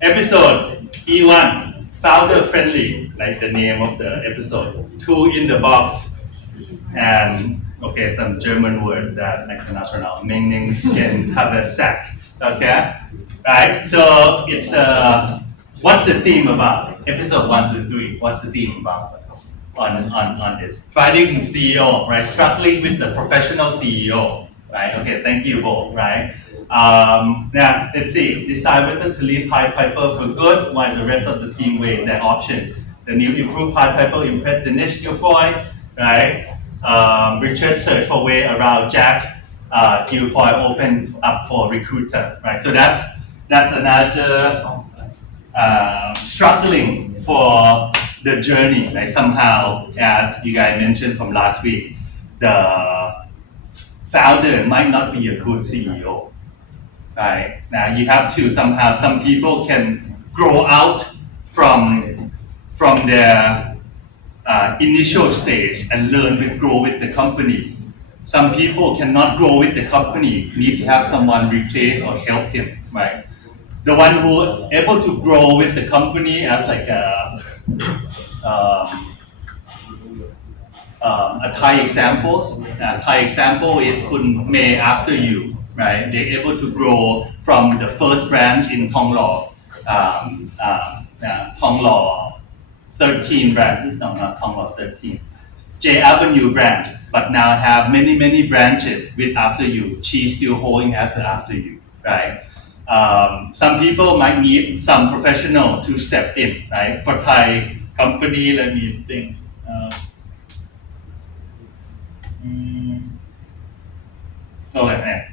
Episode E1, founder friendly, like the name of the episode. 2 in the box, and okay, some German word that I cannot pronounce. Mengning skin have a sack. Okay, right. So it's what's the theme about? Episode 1 to 3. What's the theme about? On this. Finding CEO, right? Struggling with the professional CEO, right? Okay, thank you both, right? Now, let's see. Decide whether to leave Pied Piper for good while the rest of the team weigh their option. The new improved Pied Piper impressed the niche Guilfoyle, right? Richard searched for way around Jack. Guilfoyle opened up for recruiter, right? So that's another struggling for the journey, like somehow, as you guys mentioned from last week, the founder might not be a good CEO, right? Now you have to somehow, some people can grow out from their initial stage and learn to grow with the company. Some people cannot grow with the company, need to have someone replace or help him, right? The one who able to grow with the company as like a Thai example. Thai example is Kun May after you, right? They're able to grow from the first branch in Thong Lo, Thong Lo 13 branch, no, not Thong Lo 13, J Avenue branch, but now have many branches with after you. She's still holding as an after you, right? Some people might need some professional to step in, right? For Thai company, let me think. Okay.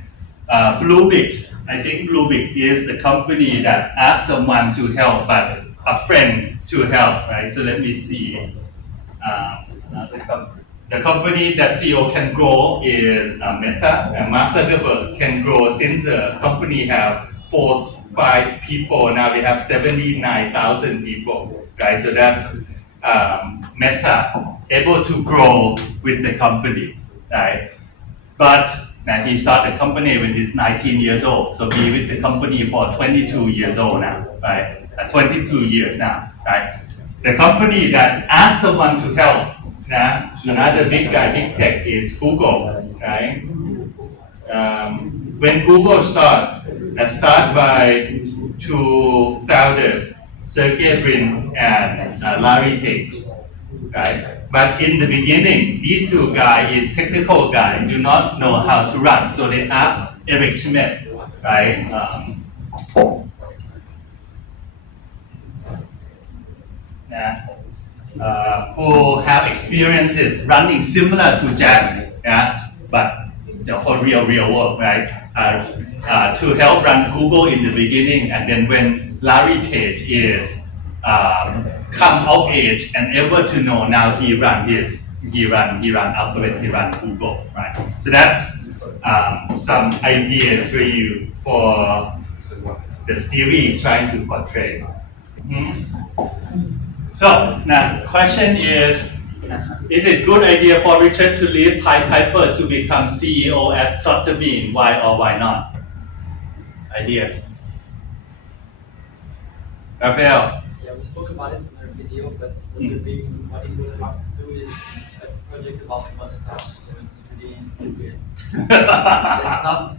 Bluebix. I think Bluebix is the company that asks someone to help, but a friend to help, right? So let me see. The company that CEO can grow is Meta, and Mark Zuckerberg can grow since the company have 4-5 people. Now they have 79,000 people, right? So that's Meta able to grow with the company, right? But now he started the company when he's 19 years old, so be with the company for 22 years old now, right? 22 years now, right? The company that asks someone to help, another big guy, big tech is Google, right? When Google start by 2 founders, Sergey Brin and Larry Page, right? But in the beginning, these 2 guys is technical guys, do not know how to run, so they asked Eric Schmidt, right? Who have experiences running similar to Jack, but for real work, right? To help run Google in the beginning, and then when Larry Page is come of age and able to know, now he run Alphabet, he run Google, right? So that's some ideas for you for the series trying to portray. So now the question is it good idea for Richard to leave Pied Piper to become CEO at Flutterbean? Why or why not? Ideas. Raphael. Yeah, we spoke about it in our video, but Flutterbean, what he would have to do is a project about mustache, so it's really stupid.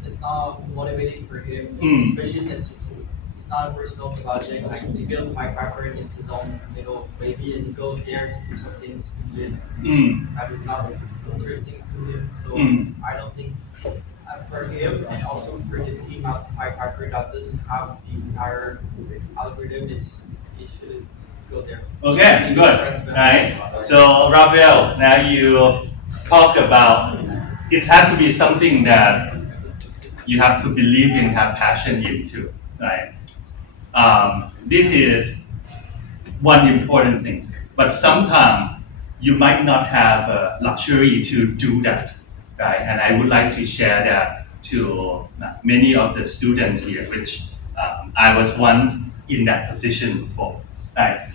it's not motivating for him, especially since it's not a personal project. Like he built Pied Piper and it's his own little baby, and he goes there to do something stupid that is not interesting to him. So I don't think for him and also for the team at Pied Piper that doesn't have the entire algorithm, he should go there. Okay, good. Right. So Raphael, now you talk about it has to be something that you have to believe in, have passion into, right? This is one important thing, but sometimes you might not have a luxury to do that, right? And I would like to share that to many of the students here, which I was once in that position before, right?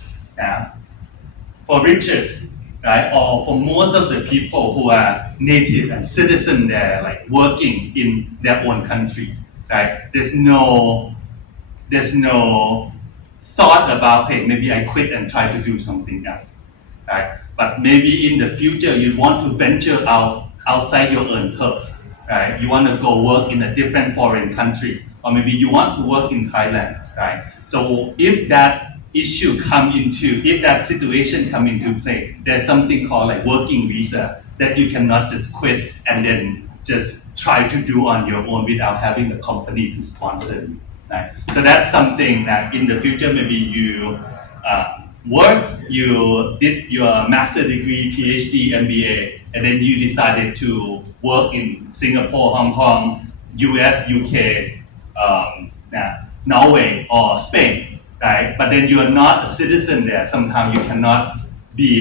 For Richard, right, or for most of the people who are native and citizen there, like working in their own country, right? There's no thought about, hey, maybe I quit and try to do something else, right? But maybe in the future you want to venture outside your own turf, right? You want to go work in a different foreign country, or maybe you want to work in Thailand, right? So if that if that situation come into play, there's something called like working visa that you cannot just quit and then just try to do on your own without having a company to sponsor you. Right? So that's something that in the future maybe you you did your master degree, PhD, MBA, and then you decided to work in Singapore, Hong Kong, US, UK, Norway, or Spain, right? But then you are not a citizen there. Sometimes you cannot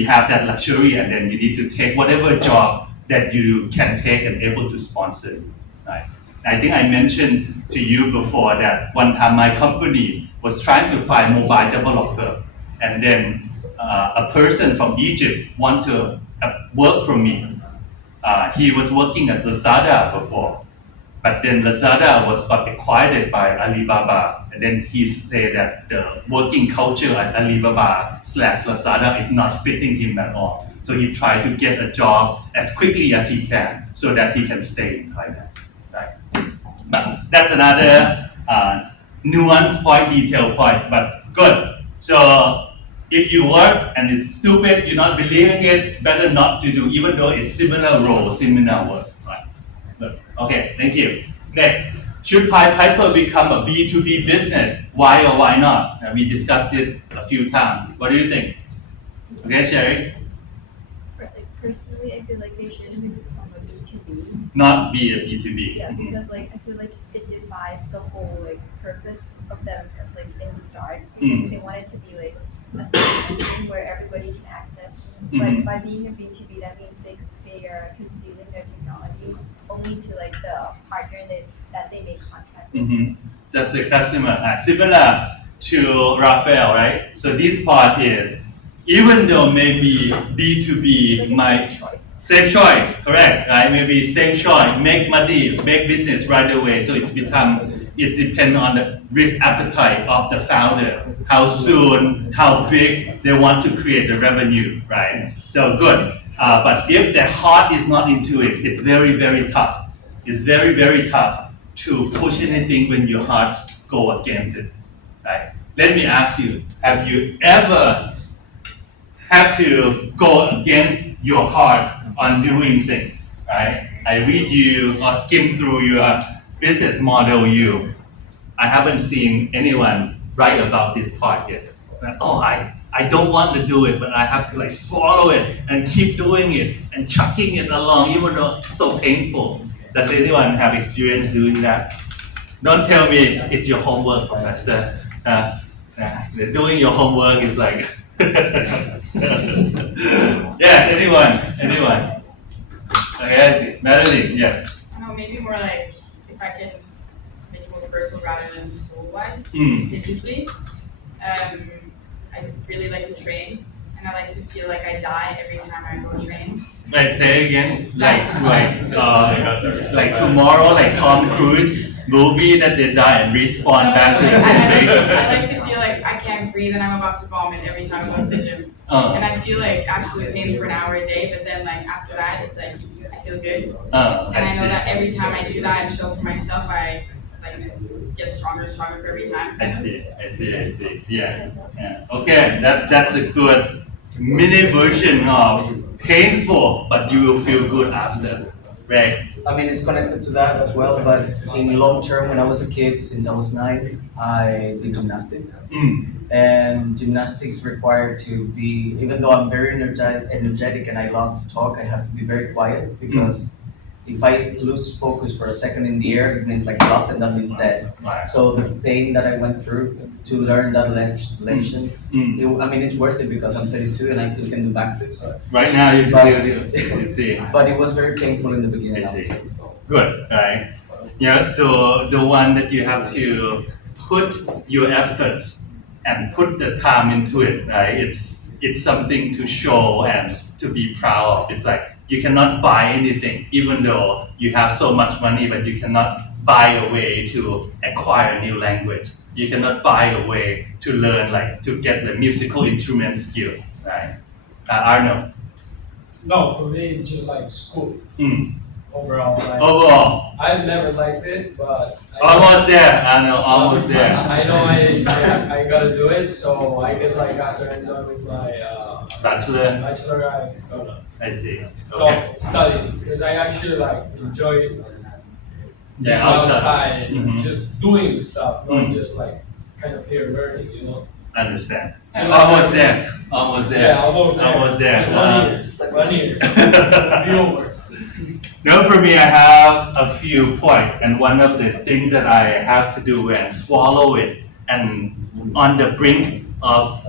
have that luxury, and then you need to take whatever job that you can take and able to sponsor you, right? I think I mentioned to you before that one time my company was trying to find mobile developer, and then a person from Egypt want to work for me. He was working at Lazada before, but then Lazada got acquired by Alibaba, and then he said that the working culture at Alibaba/Lazada is not fitting him at all. So he tried to get a job as quickly as he can so that he can stay in Thailand. Right? But that's another nuance point, detail point, but good. So if you work and it's stupid, you're not believing it, better not to do, even though it's similar role, similar work. Right? Good. Okay, thank you. Next, should Pied Piper become a B2B business? Why or why not? We discussed this a few times. What do you think? Okay, Sherry? Personally, I feel like they shouldn't become a B2B. Not be a B2B. Yeah, because I feel like it defies the whole purpose of them in the start, because they want it to be a system where everybody can access. But by being a B2B, that means they are concealing their technology only to the partner that they make contract with. Just the customer. Similar to Raphael, right? So this part is, even though maybe B2B might same choice, correct, right? Maybe same choice, make money, make business right away. So it depends on the risk appetite of the founder, how soon, how big they want to create the revenue, right? So good. But if the heart is not into it, it's very, very tough. It's very, very tough to push anything when your heart go against it, right? Let me ask you, have you ever had to go against your heart on doing things, right? I read you or skim through your business model I haven't seen anyone write about this part yet. I don't want to do it, but I have to swallow it and keep doing it and chucking it along, even though it's so painful. Does anyone have experience doing that? Don't tell me it's your homework, Professor. Doing your homework is yes, anyone? Okay, I see. Madeline, yes. I don't know, maybe more if I can make it more personal rather than school-wise, physically. I really like to train, and I like to feel like I die every time I go train. Wait, say again. Like tomorrow, like Tom Cruise movie that they die and respawn back to the same place. I like to feel like I can't breathe and I'm about to vomit every time I go to the gym. And I feel absolute pain for an hour a day, but then after that, it's I feel good. And I know that every time I do that and show for myself, I get stronger and stronger for every time. I see. Yeah. Okay, that's a good mini version of painful, but you will feel good after, right? I mean, it's connected to that as well, but in long term, when I was a kid, since I was 9, I did gymnastics. And gymnastics required to be, even though I'm very energetic and I love to talk, I have to be very quiet, because if I lose focus for a second in the air, it means bluff, and that means dead. Right. So the pain that I went through to learn that lesson, it's worth it, because I'm 32 and I still can do backflips. So. Right now you see. But it was very painful in the beginning. I see. Good, right? Yeah, so the one that you have to put your efforts and put the time into it, right? It's something to show and to be proud of. It's you cannot buy anything, even though you have so much money, but you cannot buy a way to acquire a new language, You cannot buy a way to learn, like to get the musical instrument skill, right? Arnold. No, for me, it's just like school Mm. overall. Like, Overall, I've never liked it, but almost there, Arnold, almost there. I know I gotta do it, so I guess I got to end up with my Bachelor, bachelor. I'm gonna I see. stop Okay. studying because I actually like enjoy being Yeah, outside. outside and Mhm. just doing stuff, not Mhm. just like kind of here learning, you know. Understand. Almost there. Almost there. Yeah, almost there. Almost there. Just 1 year. Be over. Now for me, I have a few points, and one of the things that I have to do and swallow it, and on the brink of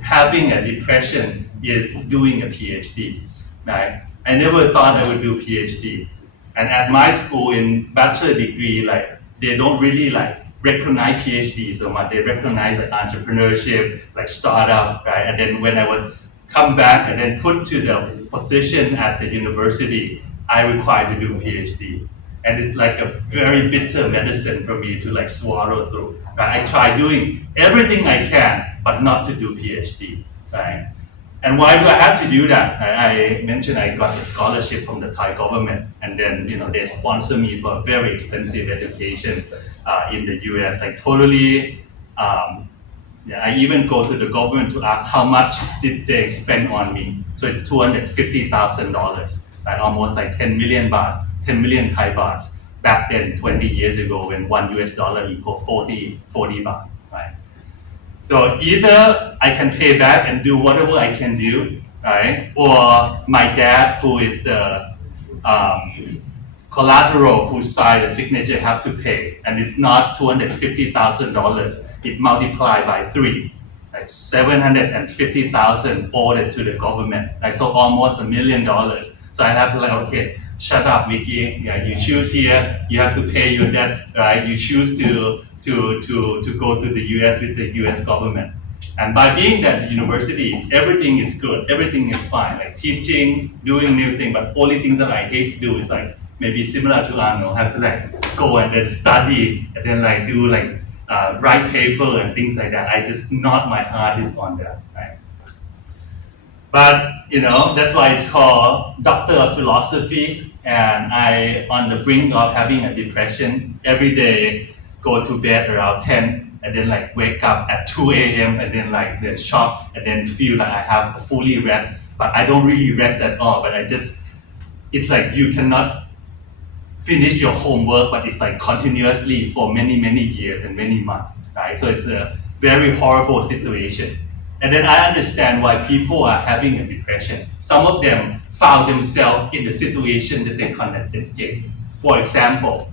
having a depression is doing a PhD. Right? I never thought I would do PhD, and at my school in bachelor degree, like they don't really like recognize PhD so much. They recognize like entrepreneurship, like startup, right? And then when I was come back and then put to the position at the university, I required to do PhD. And it's like a very bitter medicine for me to like swallow through. Right? I try doing everything I can, but not to do PhD. Right? And why do I have to do that? I mentioned I got a scholarship from the Thai government, and then they sponsor me for a very expensive education in the US. Like totally, I even go to the government to ask how much did they spend on me. So it's $250,000, like almost like 10 million baht, 10 million Thai bahts. Back then, 20 years ago, when $1 equal 40 baht, right? So either I can pay back and do whatever I can do, right? Or my dad, who is the collateral who signed the signature, have to pay. And it's not $250,000. It multiplied by 3. Like 750,000 owed to the government. Like so almost $1 million. So I have to like, okay, shut up, Vicky. Yeah, you choose here, you have to pay your debt, right? You choose to go to the US with the US government. And by being at the university, everything is good, everything is fine, like teaching, doing new things, but only things that I hate to do is like maybe similar to Arno, have to like go and then study and then like do like write paper and things like that. I just not my heart is on that, right? But that's why it's called Doctor of Philosophy, and I on the brink of having a depression every day. Go to bed around 10 and then like wake up at 2 a.m. and then like the shock and then feel like I have fully rest, but I don't really rest at all. But it's like you cannot finish your homework, but it's like continuously for many, many years and many months, right? So it's a very horrible situation. And then I understand why people are having a depression. Some of them found themselves in the situation that they cannot escape. For example,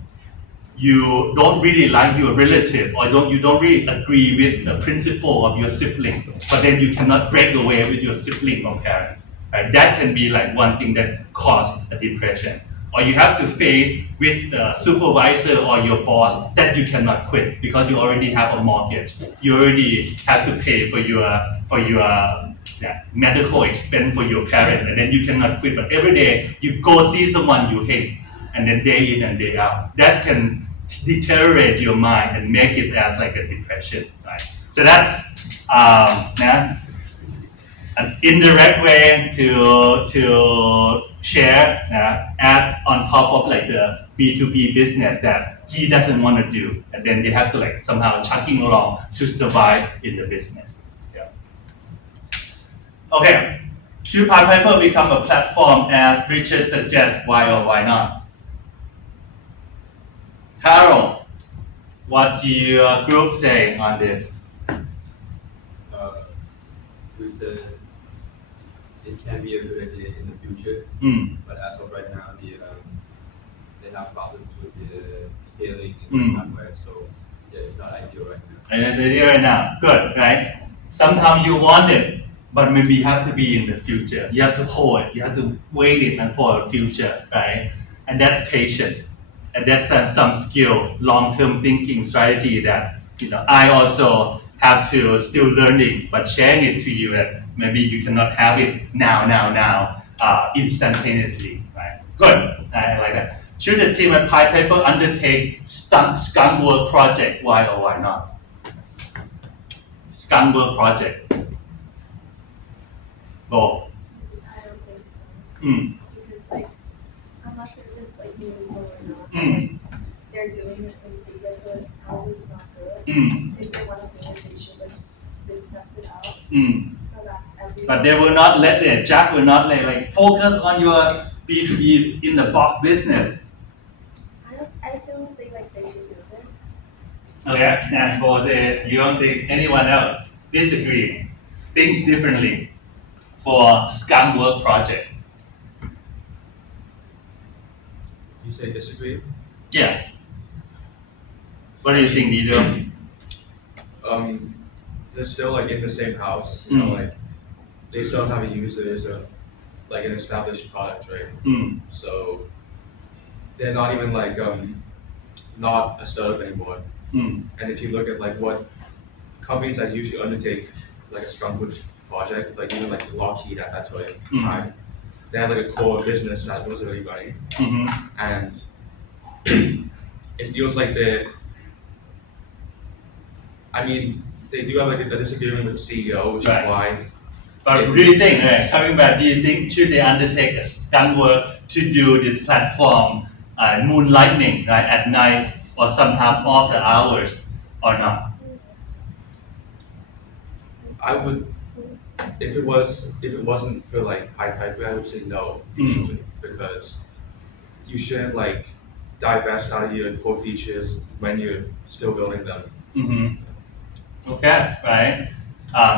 you don't really like your relative, or you don't really agree with the principle of your sibling, but then you cannot break away with your sibling or parents. Right? That can be like one thing that causes a depression. Or you have to face with the supervisor or your boss that you cannot quit because you already have a mortgage. You already have to pay for your medical expense for your parent, and then you cannot quit. But every day you go see someone you hate, and then day in and day out. That can deteriorate your mind and make it as like a depression, right? So that's an indirect way to share, add on top of like the B2B business that he doesn't want to do, and then they have to like somehow chugging along to survive in the business. Yeah. Okay, should Pied Piper become a platform as Richard suggests? Why or why not? Taro, what do your group say on this? We said it can be a good idea in the future, but as of right now, they have problems with the scaling and hardware, so yeah, it's not ideal right now. And it's ideal right now. Good, right? Sometimes you want it, but maybe you have to be in the future. You have to hold it. You have to wait it and for a future, right? And that's patient. And that's some skill, long-term thinking strategy that I also have to still learning, but sharing it to you that maybe you cannot have it now, instantaneously, right? Good, I like that. Should the team at Pied Piper undertake skunk work project? Why or why not? Skunk work project. Go. I don't think so. Mm. Because I'm not sure if it's illegal or not. Mm. They're doing it in secret, so it's probably not good. If they want to do it, they should discuss it out so that everyone. But they will not let their Jack will not let focus on your B2B in the box business. I still don't think they should do this. Okay, and Jose, you don't think anyone else disagree, thinks differently for skunk work project? You say disagree? Yeah. What do you think, Dido? They're still in the same house, you know, they still have a user as an established product, right? So they're not even not a startup anymore. And if you look at what companies that usually undertake a Scrum Push project, even Lockheed at that time, they have a core business that was already running, and it feels like they do have a disagreement with the CEO, which is why. But do you think, coming back, do you think should they undertake a skunk work to do this platform moonlighting at night or sometime off the hours or not? I would, if it wasn't for Pied Piper, I would say no usually, because you shouldn't divest out of your core features when you're still building them. Okay, right.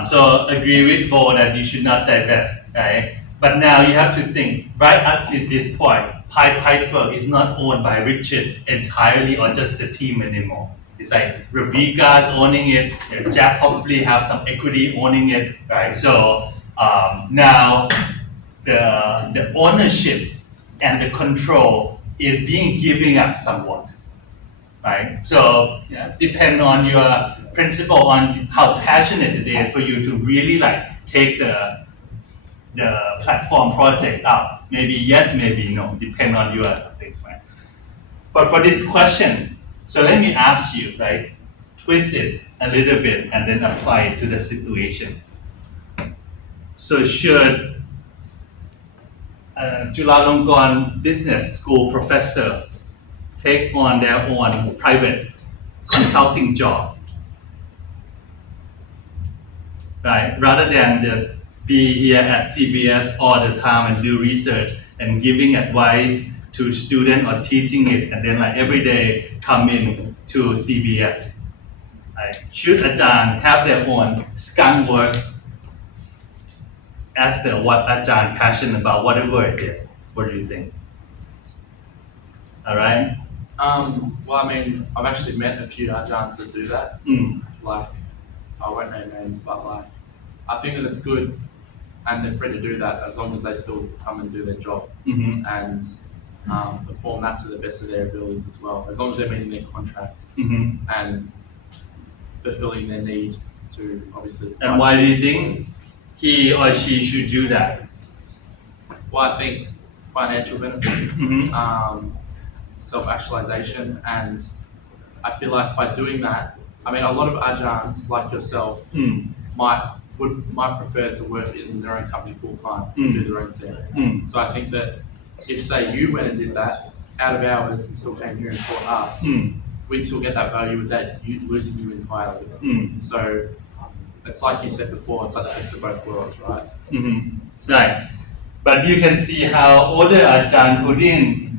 So agree with Bo that you should not divest, right? But now you have to think, right up to this point, Pied Piper is not owned by Richard entirely or just the team anymore. It's Rebecca is owning it, Jack probably have some equity owning it, right? So now the ownership and the control is being given up somewhat. Right, so depend on your principle on how passionate it is for you to really take the platform project up. Maybe yes, maybe no, depend on your thing, right? But for this question, so let me ask you, twist it a little bit and then apply it to the situation. So should Chulalongkorn Business School professor take on their own private consulting job, right? Rather than just be here at CBS all the time and do research and giving advice to students or teaching it, and then every day come in to CBS. Should Ajahn have their own skunk work as what Ajahn passionate about, whatever it is? What do you think? All right. Well, I've actually met a few Ajahns that do that. I won't name names, but I think that it's good, and they're free to do that as long as they still come and do their job and perform that to the best of their abilities as well. As long as they're meeting their contract and fulfilling their need to obviously. And why do you think he or she should do that? Well, I think financial benefit. Self-actualization, and I feel like by doing that, a lot of Ajahns like yourself might prefer to work in their own company full time, do their own thing. So I think that if say you went and did that out of hours and still came here and taught us, we'd still get that value without you losing you entirely. So it's like you said before, it's like the best of both worlds, right? Right. But you can see how older Ajahn who didn't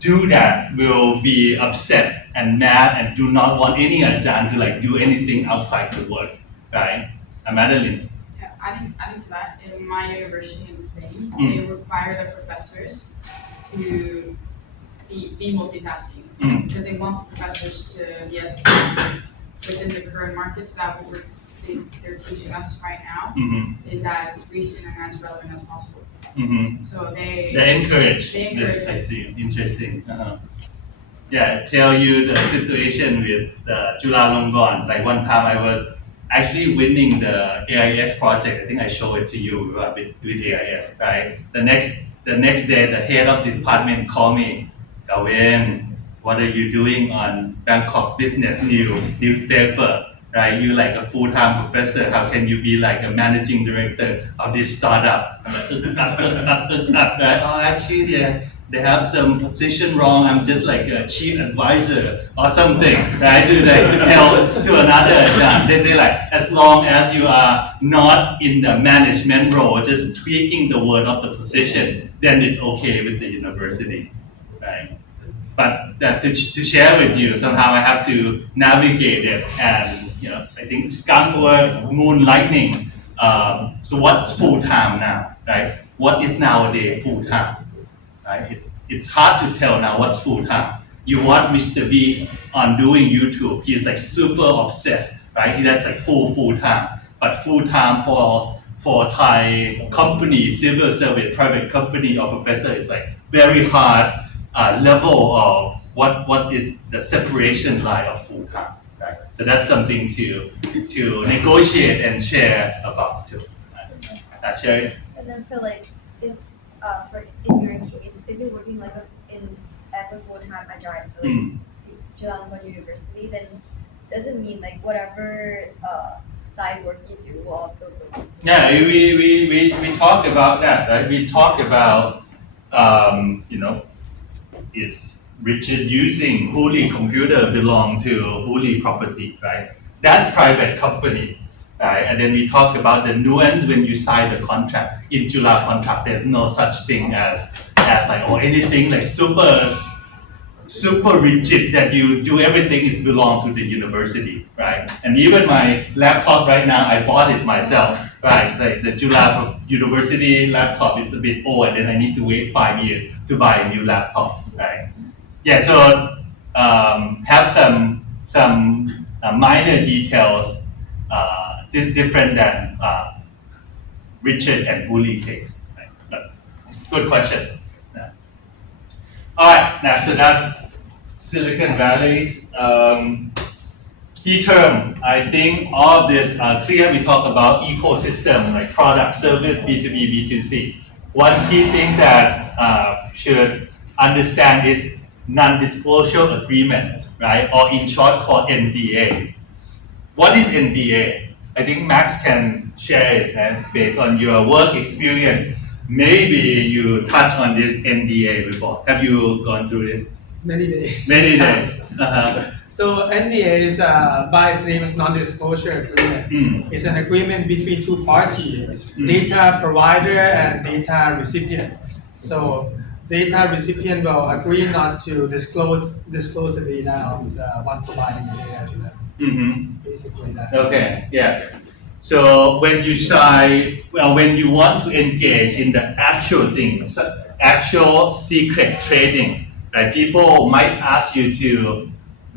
do that will be upset and mad and do not want any Ajahn to do anything outside the work, right? Madeline. Yeah, adding to that, in my university in Spain, they require the professors to be multitasking because they want the professors to be as effective within the current markets that they're teaching us right now is as recent and as relevant as possible. So they encourage this. I it. see. Interesting. Yeah, tell you the situation with Chulalongkorn. One time I was actually winning the AIS project. I think I showed it to you with AIS, right? The next day, the head of the department called me. Gavin, what are you doing on Bangkok Business newspaper? Right, you like a full-time professor. How can you be like a managing director of this startup? Right? Oh, actually, they have some position wrong. I'm just like a chief advisor or something, right? To tell to another. They say like, as long as you are not in the management role, just tweaking the word of the position, then it's okay with the university, right? But to share with you, somehow I have to navigate it, and I think skunk word moonlighting. So what's full time now, right? What is nowadays full time, right? It's hard to tell now what's full time. You want Mr. Beast on doing YouTube? He's like super obsessed, right? That's like full time. But full time for Thai company, civil service, private company or professor, it's like very hard level of what is the separation line of full time. Right? So that's something to negotiate and share about too. Sherry? And then for like, if for in your case, if you're working like as a full-time adjunct for like Chulalongkorn University, then doesn't mean like whatever side work you do will also go into. Yeah, we talk about that, right? We talk about is Richard using Huli computer belong to Huli property, right? That's private company, right? And then we talk about the nuance when you sign the contract. In July contract, there's no such thing as like or anything like super rigid that you do everything is belong to the university, right? And even my laptop right now, I bought it myself, right? It's like the July University laptop, it's a bit old, and then I need to wait 5 years to buy a new laptop, right? Yeah, so have some minor details different than Richard and Uli case, right? But good question. Yeah. All right, now so that's Silicon Valley's key term. I think all of this are clear. We talk about ecosystem, like product, service, B2B, B2C. One key thing that should understand is non-disclosure agreement, right? Or in short called NDA. What is NDA? I think Max can share it, and based on your work experience. Maybe you touched on this NDA before. Have you gone through it? Many days. Many days. Uh-huh. So NDA is by its name is non-disclosure agreement. It's an agreement between two parties, data provider and data recipient. So data recipient will agree not to disclose the data of one providing the data to them. It's basically that. Okay. Yes. So when you want to engage in the actual things, actual secret trading, right? People might ask you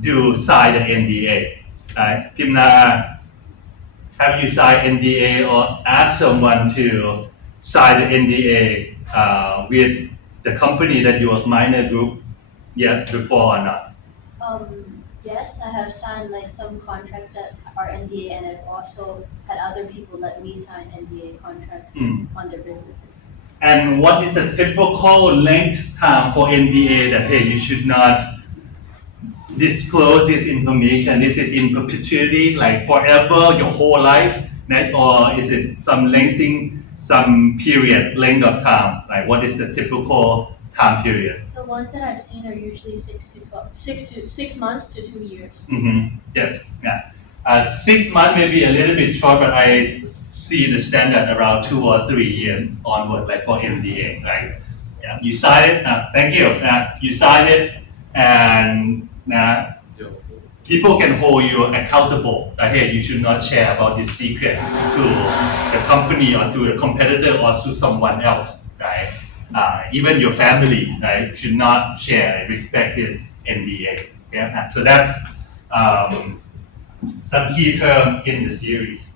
to sign the NDA, right? Kimna, have you signed NDA or ask someone to sign the NDA with the company that you was minor group? Yes, before or not? Yes, I have signed like some contracts that are NDA, and I've also had other people let me sign NDA contracts on their businesses. And what is the typical length time for NDA that hey, you should not disclose this information? Is it in perpetuity, like forever, your whole life, or is it some period, length of time? Like what is the typical time period? The ones that I've seen are usually 6 months to 2 years. Yes, yeah. 6 months may be a little bit short, but I see the standard around 2 or 3 years onward, like for NDA, right? Yeah, you sign it. Thank you. You sign it, and people can hold you accountable. Hey, you should not share about this secret to the company or to a competitor or to someone else, right? Even your family, right, should not share, respect this NDA. Yeah? So that's some key term in the series.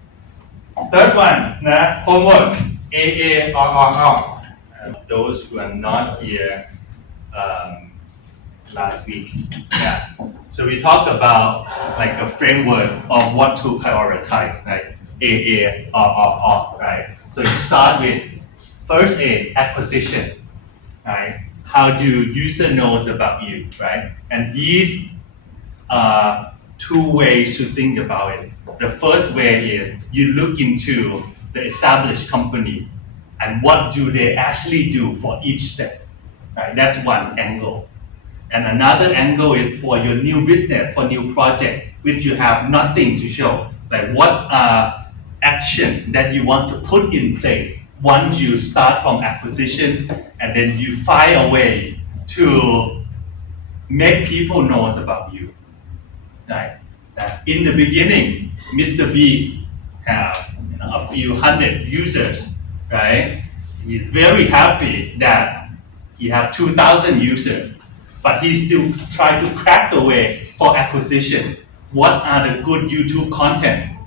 Third one, homework, AARRR. Those who are not here last week. Yeah. So we talked about like a framework of what to prioritize, right? AARRR, right? So you start with first A, acquisition, right? how do user knows about you, right? And these are two ways to think about it. The first way is you look into the established company and what do they actually do for each step, right? That's one angle. And another angle is for your new business, for new project, which you have nothing to show. Like what are action that you want to put in place once you start from acquisition, and then you find a way to make people know about you. Right? In the beginning, Mr. Beast have a few hundred users, right? He's very happy that he have 2,000 users, but he still try to crack the way for acquisition. What are the good YouTube content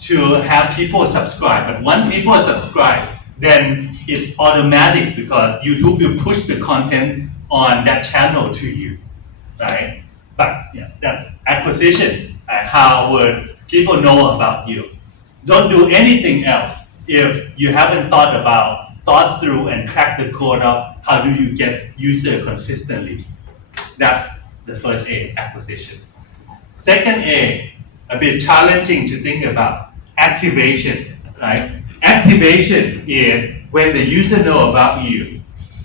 to have people subscribe? But once people subscribe, then it's automatic because YouTube will push the content on that channel to you, right? But yeah, that's acquisition. How would people know about you? Don't do anything else if you haven't thought through and cracked the code of how do you get user consistently. That's the first A, acquisition. Second A bit challenging to think about, activation, right? Activation is when the user know about you,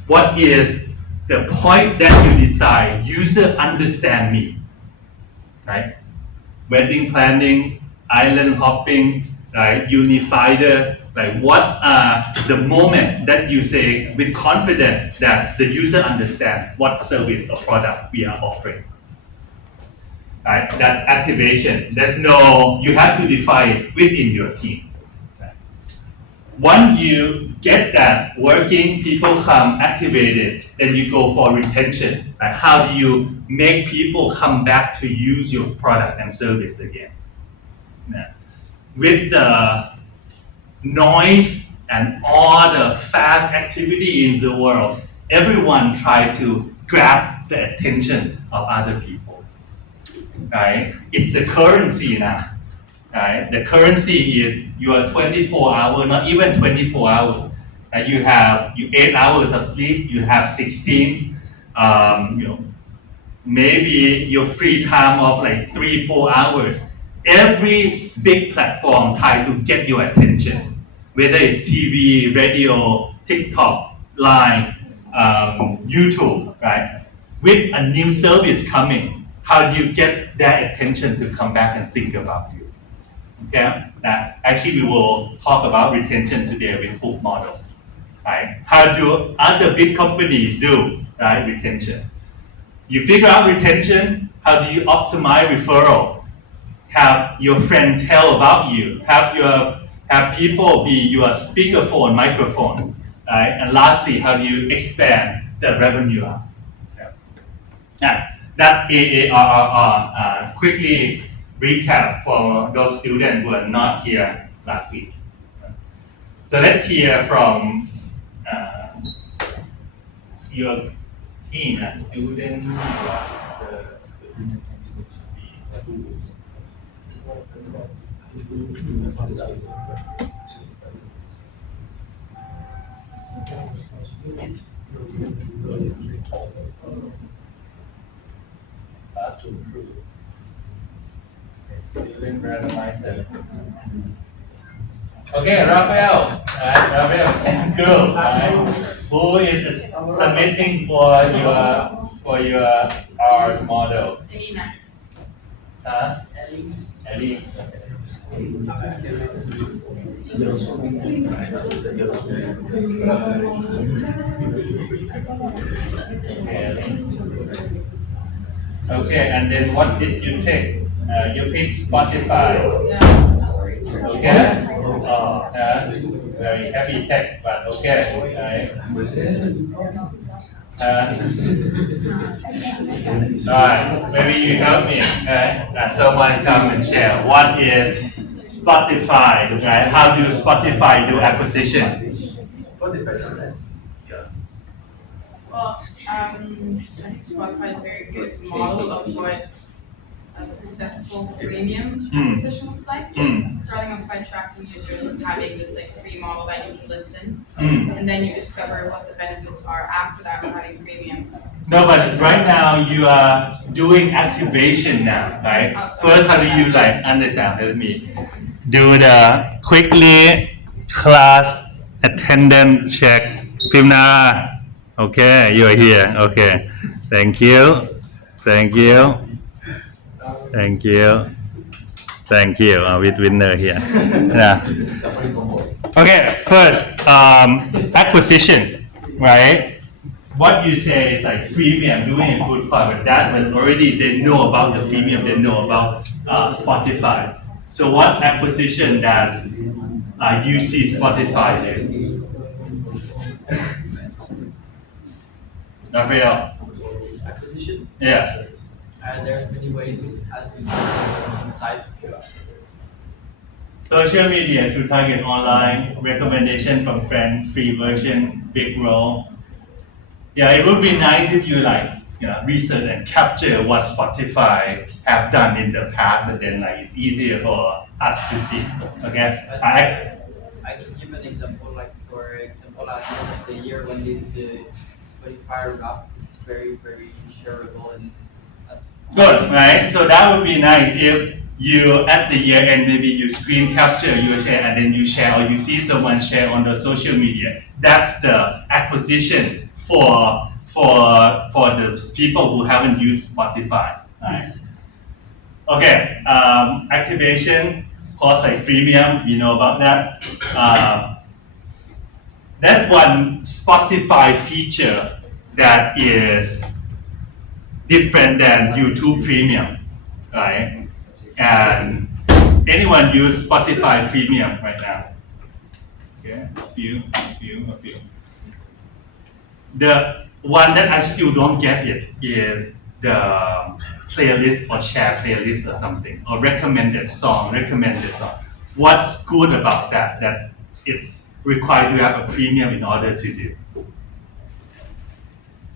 what is the point that you decide user understand me, right? Wedding planning, island hopping, right? Unifier, like what are the moment that you say with confidence that the user understand what service or product we are offering. Right? That's activation. You have to define it within your team. Right? Once you get that working, people come activated, then you go for retention. Right? How do you make people come back to use your product and service again? Yeah. With the noise and all the fast activity in the world, everyone try to grab the attention of other people. Right? It's a currency now. Right? The currency is your 24 hours, not even 24 hours. You have 8 hours of sleep, you have 16. Maybe your free time of like 3-4 hours. Every big platform try to get your attention, whether it's TV, radio, TikTok, Line, YouTube, right? With a new service coming, how do you get their attention to come back and think about you? Okay, actually we will talk about retention today with hook model. Right? How do other big companies do, right, retention? You figure out retention, how do you optimize referral? Have your friend tell about you, have people be your speakerphone, microphone, right? And lastly, how do you expand the revenue up? Yeah. That's AARRR. Quickly recap for those students who are not here last week. So let's hear from your team as student plus the student. Student randomizer. Okay, Raphael. Raphael, group. Who is submitting for your R model? Elena. Ellie. Okay, and then what did you take? You picked Spotify. Okay. Very heavy text, but okay. Alright, maybe you help me. Someone come and share. What is Spotify? Right? How do Spotify do acquisition? Well, I think Spotify is a very good model of what a successful freemium acquisition looks like. Starting off by attracting users and having this like free model that you can listen, and then you discover what the benefits are after that with having premium. No, but right now you are doing activation now, right? First, how do you like understand? Let me do the quickly class attendance check. Pimna, okay, you are here. Okay, thank you, thank you, thank you, thank you. With winner here. Yeah. Okay, first acquisition, right? What you say is like freemium doing a good part, but that was already they know about the freemium, they know about Spotify. So what acquisition that you see Spotify do? Raphael? Acquisition. Yes. There's many ways, as we said, inside. Social media through target online, recommendation from friends, free version, big role. Yeah, it would be nice if you research and capture what Spotify have done in the past, and then it's easier for us to see. Okay, I can give an example. Like for example, at the end of the year when they did the Spotify wrap, it's very shareable and that's good, right? So that would be nice if you at the year end maybe you screen capture your share and then you share, or you see someone share on the social media. That's the acquisition for the people who haven't used Spotify. Right? Okay, activation, cost like freemium, you know about that. That's one Spotify feature that is different than YouTube Premium, right? And anyone use Spotify Premium right now? Okay, a few. The one that I still don't get it is the playlist or share playlist or something, or recommended song. What's good about that? That it's required to have a premium in order to do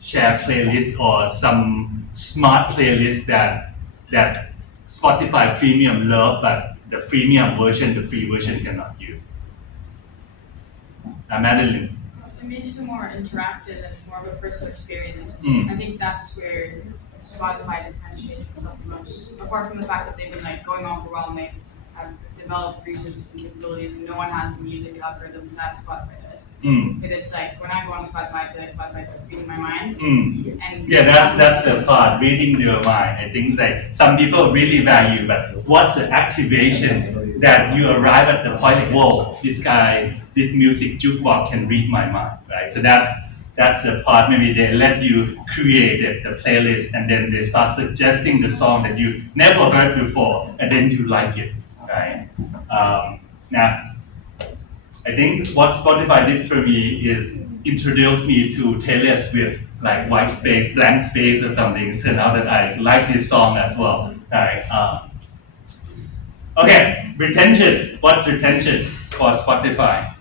share playlist or some smart playlist that Spotify Premium love, but the freemium version, the free version cannot use. Madeline. It makes it more interactive and more of a personal experience. I think that's where Spotify differentiates itself the most. Apart from the fact that they've been going on for a while and they have developed resources and capabilities, and no one has the music algorithms that Spotify does. But it's when I go on Spotify, I feel like Spotify's reading my mind. And yeah, that's the part, reading your mind. I think some people really value, but what's the activation that you arrive at the point whoa, this music jukebox can read my mind, right? So that's the part. Maybe they let you create the playlist, and then they start suggesting the song that you never heard before, and then you like it, right? Now, I think what Spotify did for me is introduce me to Taylor Swift, like White Space, Blank Space or something. It turned out that I like this song as well. Right? Okay, retention. What's retention for Spotify?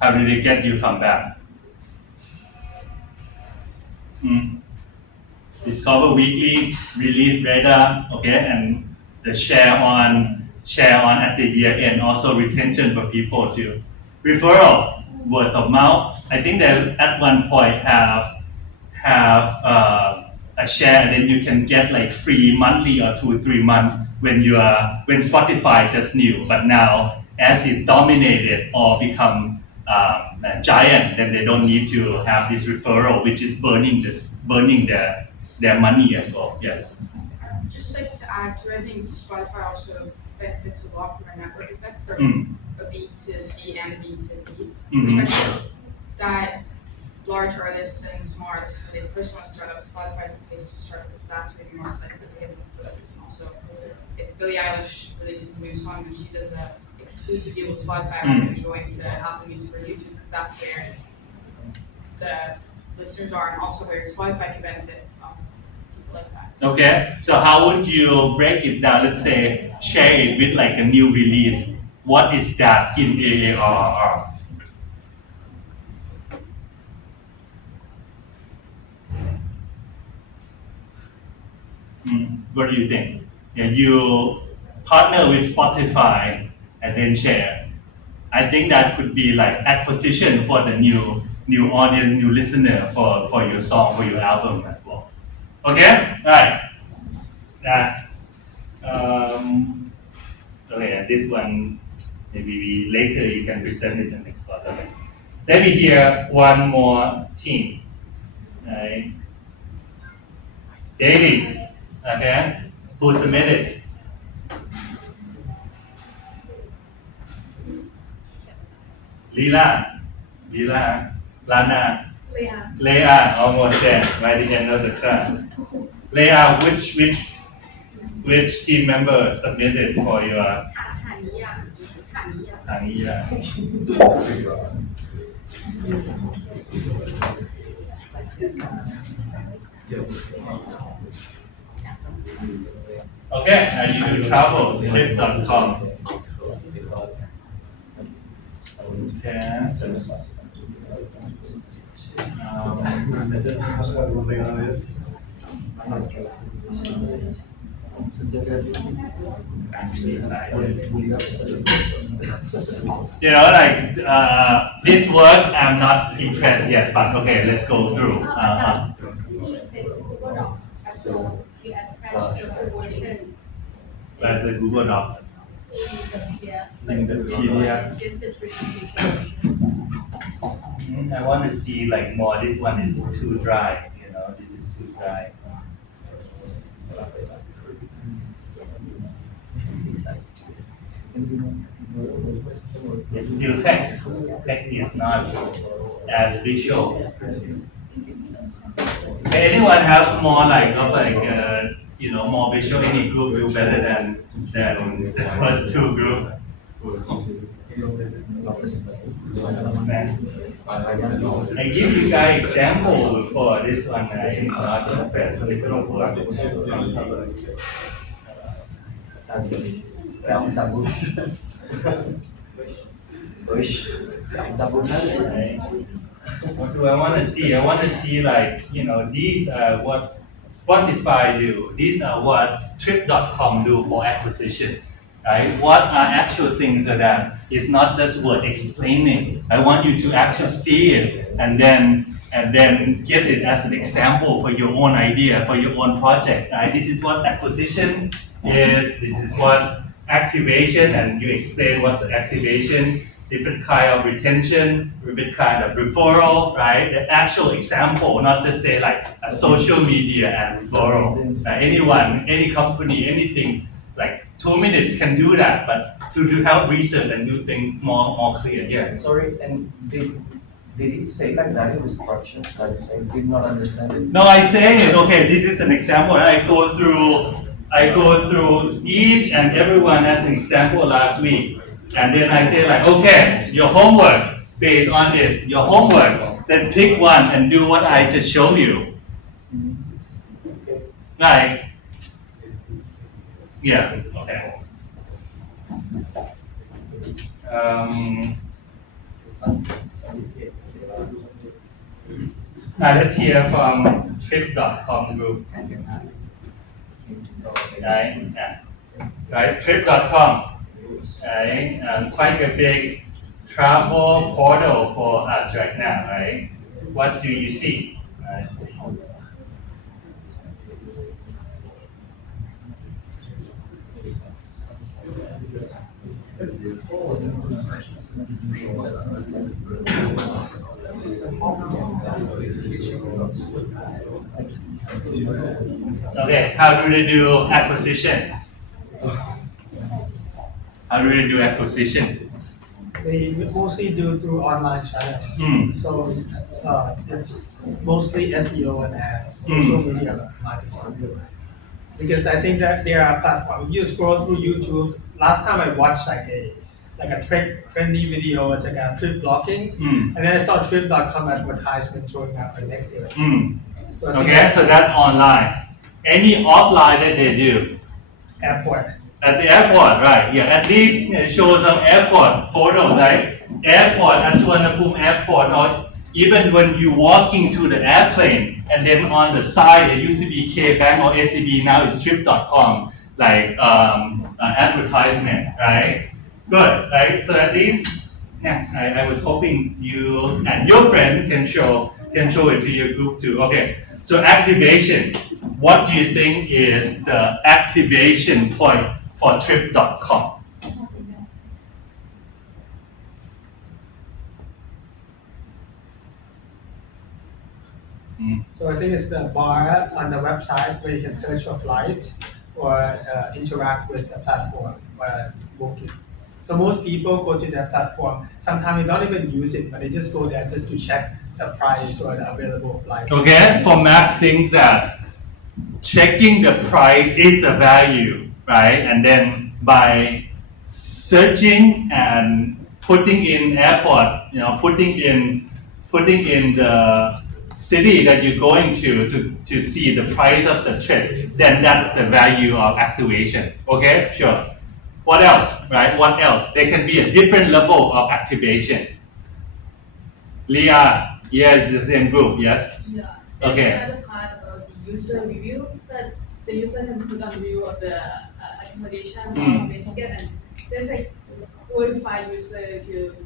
How did it get you come back? Discover weekly, release radar, okay, and the share on at the year end, also retention for people too. Referral, word of mouth. I think that at one point have a share, and then you can get free monthly or 2-3 months when Spotify just new, but now as it dominated or become giant, then they don't need to have this referral, which is burning their money as well. Yes. Just to add to, I think Spotify also benefits a lot from a network effect from a B2C and a B2B perspective. That large artists and small artists, when they first want to start up, Spotify is a place to start because that's where you're most likely to get most listeners. And also, if Billie Eilish releases a new song and she does an exclusive deal with Spotify, rather than going to Apple Music or YouTube, because that's where the listeners are, and also where Spotify can benefit from people like that. Okay, so how would you break it down? Let's say share it with a new release. What is that in AARRR? What do you think? Yeah, you partner with Spotify and then share. I think that could be like acquisition for the new audience, new listener for your song, for your album as well. Okay, right. Okay, this one maybe later you can present it in the next quarter. Let me hear one more team. Right. David, okay, who submitted? Lila, Lana, Leah, almost there, by the end of the class. Leah, which team member submitted for your Hania? Okay, you do travel, trip.com. Okay. You know, like this word, I'm not impressed yet, but okay, let's go through. You said Google Doc, so you attach the full version That's a Google Doc. in the PDF, it's just the presentation version. I want to see like more. This one is too dry. You know, this is too dry. Still text is not as visual. Anyone have more like you know, more visual? Any group do better than the first two group? I give you guys example for this one. I'm not impressed with the word. What do I want to see? I want to see like, you know, these are what Spotify do. These are what Trip.com do for acquisition. Right? What are actual things that it's not just word explaining. I want you to actually see it and then get it as an example for your own idea, for your own project. Right? This is what acquisition is. This is what activation, and you explain what's activation, different kind of retention, different kind of referral, right? The actual example, not just say like a social media and referral. Anyone, any company, anything, like 2 minutes can do that, but to help research and do things more clear. Yeah. Sorry, and did it say like that in the instructions? Like, I did not understand it. No, I say it. Okay, this is an example. I go through each and everyone as an example last week. And then I say like, okay, your homework based on this, your homework, let's pick one and do what I just showed you. Like, yeah, okay. Let's hear from Trip.com group. Right, yeah. Right, Trip.com. Right, quite a big travel portal for us right now, right? What do you see? Okay, how do they do acquisition? How do they do acquisition? They mostly do through online channels. So it's mostly SEO and ads, social media marketing. Because I think that there are platforms. If you scroll through YouTube, last time I watched like a trendy video, it's like a trip blocking, and then I saw Trip.com advertisement showing up right next to it. So okay, so that's online. Any offline that they do? Airport. At the airport, right? Yeah, at least show some airport photos, right? Airport at Suvarnabhumi Airport, or Even when you walking to the airplane and then on the side there used to be K-Bank or ACB, now it's trip.com, like advertisement, right? Good, right? So at least, yeah, I was hoping you and your friend can show it to your group too. Okay, so activation. What do you think is the activation point for trip.com? So I think it's the bar on the website where you can search for flight or interact with the platform or booking. So most people go to their platform. Sometimes they don't even use it, but they just go there just to check the price or the available flights. Okay, for Max thinks that checking the price is the value, right? And then by searching and putting in airport, putting in the city that you're going to see the price of the trip, then that's the value of activation. Okay, sure. What else, right? What else? There can be a different level of activation. Leah, yes, the same group, yes? Yeah. Okay. There's another part about the user review that the user can put on review of the accommodation or the ticket, and there's a qualified user to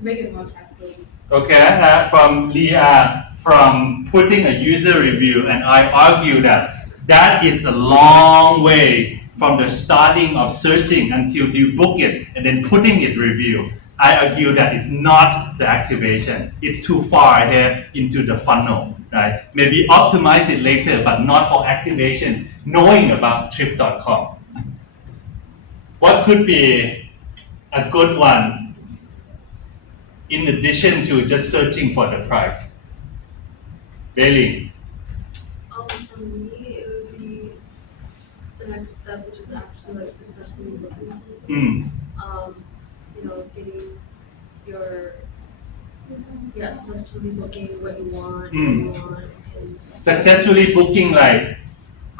make it more trustworthy. Okay, from Leah, from putting a user review, and I argue that is a long way from the starting of searching until you book it and then putting it review. I argue that it's not the activation. It's too far ahead into the funnel, right? Maybe optimize it later, but not for activation, knowing about trip.com. What could be a good one in addition to just searching for the price? Bailey. For me, it would be the next step, which is actually like successfully booking something. Getting your successfully booking what you want, and Successfully booking, like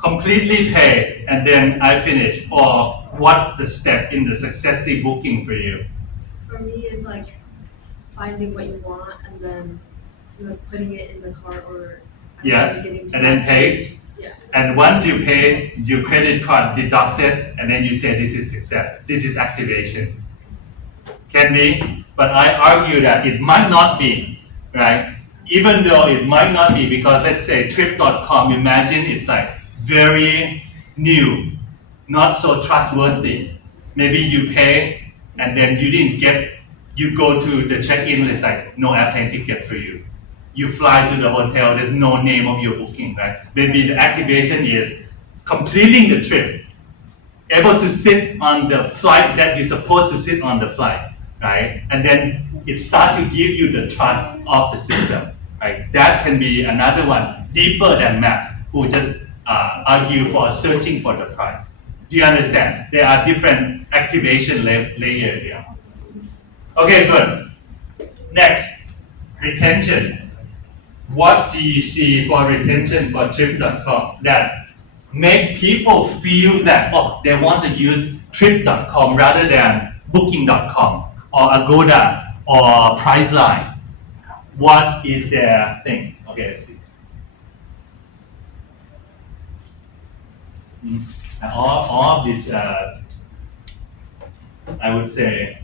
completely pay and then I finish, or what's the step in the successfully booking for you? for me, it's like finding what you want and then putting it in the cart or Yes, getting to and then that. pay. Yeah. And once you pay, your credit card deducted, and then you say this is success, this is activation. Can be, but I argue that it might not be, right? Even though it might not be, because let's say trip.com, imagine it's like very new, not so trustworthy. Maybe you pay and then you go to the check-in, it's like no airplane ticket for you. You fly to the hotel, there's no name of your booking, right? Maybe the activation is completing the trip, able to sit on the flight that you're supposed to sit on the flight, right? And then it starts to give you the trust of the system, right? That can be another one, deeper than Max, who just argue for searching for the price. Do you understand? There are different activation layers here. Okay, good. Next, retention. What do you see for retention for trip.com that make people feel that they want to use trip.com rather than booking.com or Agoda or Priceline? What is their thing? Okay, let's see. All of this, I would say,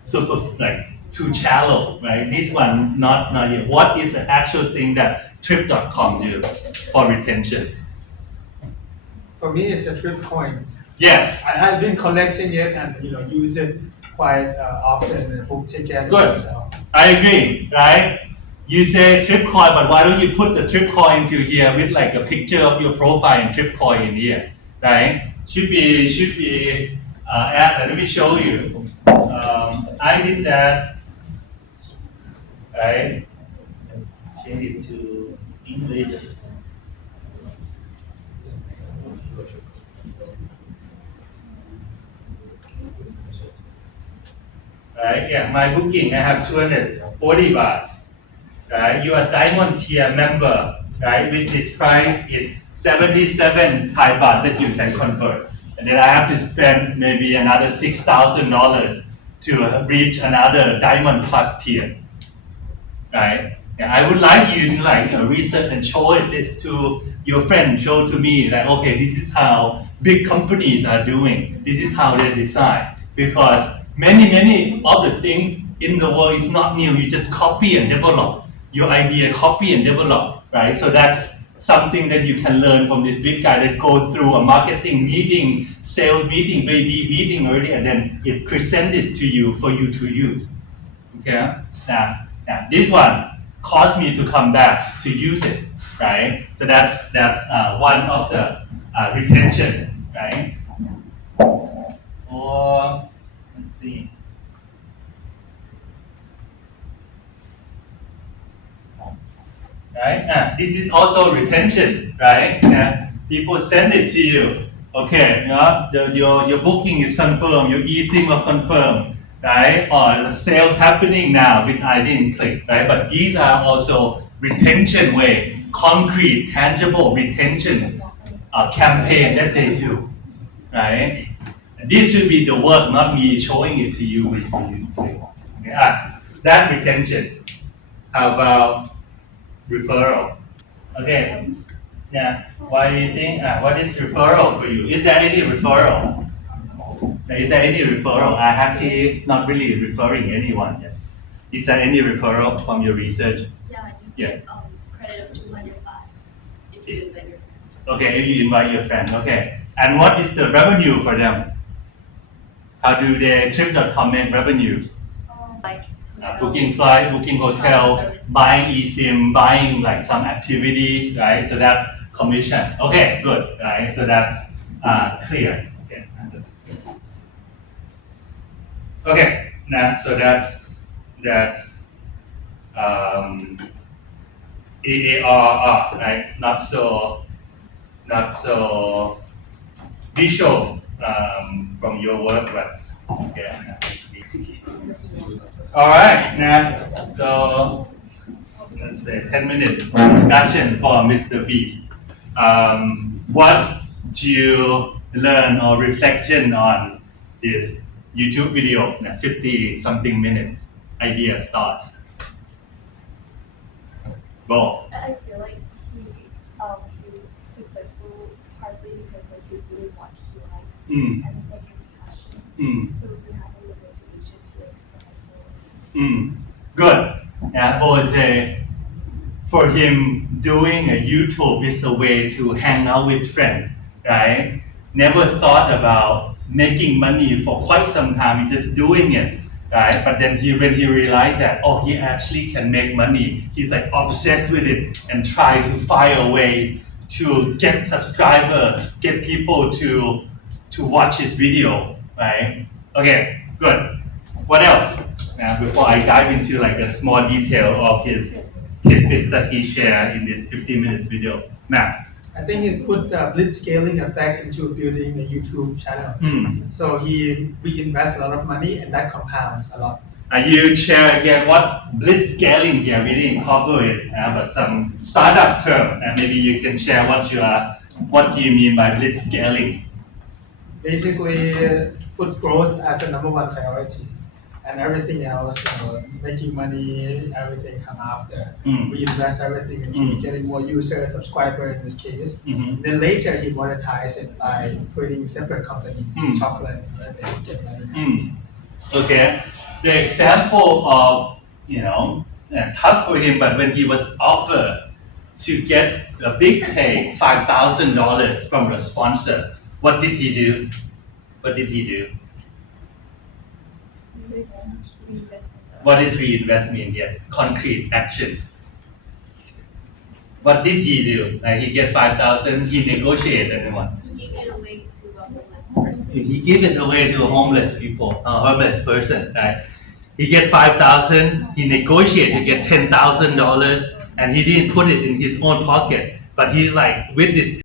super like too shallow, right? This one not yet. What is the actual thing that trip.com do for retention? For me, it's the trip coins. Yes. I've been collecting it and use it quite often in book tickets. Good. I agree, right? You say trip coin, but why don't you put the trip coin to here with like a picture of your profile and trip coin in here, right? Should be add. Let me show you. I did that. Right? Change it to English. Right? Yeah, my booking, I have 240 baht. Right? You are diamond tier member. Right? With this price, it's 77 Thai baht that you can convert. And then I have to spend maybe another $6,000 to reach another diamond plus tier, right? Yeah, I would like you to research and show this to your friend, show to me that okay, this is how big companies are doing. This is how they design. Because many of the things in the world is not new. You just copy and develop your idea, copy and develop, right? So that's something that you can learn from this big guy that go through a marketing meeting, sales meeting, very deep meeting already, and then it presents this to you for you to use. Okay, now this one caused me to come back to use it, right? So that's one of the retention, right? Or let's see. Right? This is also retention, right? People send it to you. Okay, your booking is confirmed, your eSIM are confirmed, right? Or the sales happening now, which I didn't click, right? But these are also retention way, concrete, tangible retention campaign that they do, right? This should be the work, not me showing it to you with you. Okay, that retention. How about referral? Okay. Yeah. Why do you think? What is referral for you? Is there any referral? Is there any referral? I actually not really referring anyone yet. Is there any referral from your research? Yeah, you get credit of 205 if you invite your friend. Okay, if you invite your friend. Okay. And what is the revenue for them? How do they Trip.com make revenues? Booking flight, booking hotel, buying eSIM, buying like some activities, right? So that's commission. Okay, good, right? So that's clear. Okay, now so that's AARR, right? Not so visual from your work, but okay. All right, now so let's say 10-minute discussion for Mr. Beast. What do you learn or reflection on this YouTube video? 50 something minutes. Ideas, thoughts. Go. I feel like he's successful partly because like he's doing what he likes and it's like his passion. So he has a motivation to explore. Good. Yeah, I would say for him doing a YouTube is a way to hang out with friends, right? Never thought about making money for quite some time, just doing it, right? But then when he realized that, oh, he actually can make money, he's like obsessed with it and try to find a way to get subscribers, get people to watch his video, right? Okay, good. What else? Before I dive into like a small detail of his tidbits that he shared in this 15-minute video. Max. I think he's put the blitz scaling effect into building a YouTube channel. So he reinvests a lot of money and that compounds a lot. You share again what blitz scaling here, we didn't cover it, but some startup term, and maybe you can share what do you mean by blitz scaling? Basically, put growth as the number one priority. And everything else, making money, everything come after. We invest everything into getting more users, subscribers in this case. Then later he monetize it by creating separate companies, chocolate, and then get money. Okay, the example of tough for him, but when he was offered to get a big pay, $5,000 from a sponsor, what did he do? What is reinvestment here? Concrete action. What did he do? Like he get 5,000, he negotiated anyone. He gave it away to a homeless person. He gave it away to a homeless person, right? He get 5,000, he negotiated to get $10,000, and he didn't put it in his own pocket. But he's like, with this